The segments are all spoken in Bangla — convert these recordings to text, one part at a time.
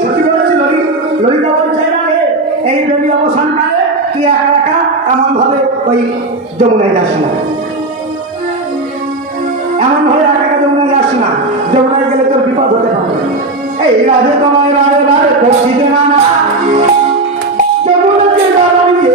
সত্যি বলেছি ললিতা বলছে না এই প্রেমী অবসানকালে কি একা একা এমন ভাবে ওই যমুনায় যাস না, এমন ভাবে একা একা যমুনায় যাস না, যমুনায় গেলে তোর বিপদ হতে পারে। এই রাধে তোমায় রাধে রাধে পক্ষিতে না যমুনাকে দাঁড়িয়ে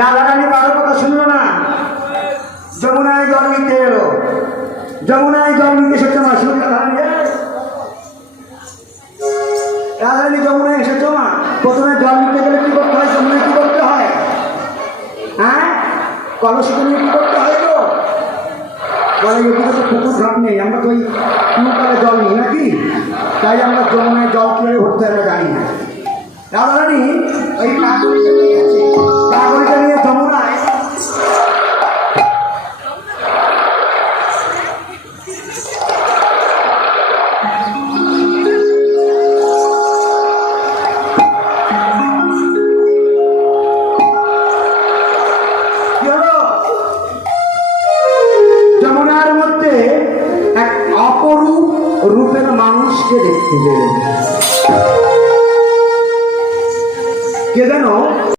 রাধারানী কারো কথা শুনলো না, যমুনায় জল নিতে এলো। যমুনায় জল নিতে এসেছে মা, শুনল রাধারানী যমুনায় এসেছ মা। প্রথমে জল নিতে গেলে কি করতে হয়? যমুনায় কি করতে হয়? হ্যাঁ, কলসিতে নিয়ে কি করতে হয়? তো বলে এদিকে তো পুকুর ঘাট নেই, আমরা তো ওই টিউবওয়েলে জল নিই নাকি, তাই আমরা যমুনায় জল কিভাবে ভরতে আমরা জানি না। রাধারানী ওই কাগজটা নিয়ে গেছে, কাগজটা নিয়ে যমুনায় যমুনার মধ্যে এক অপরূপ রূপের মানুষকে দেখতে পেল। কে যেন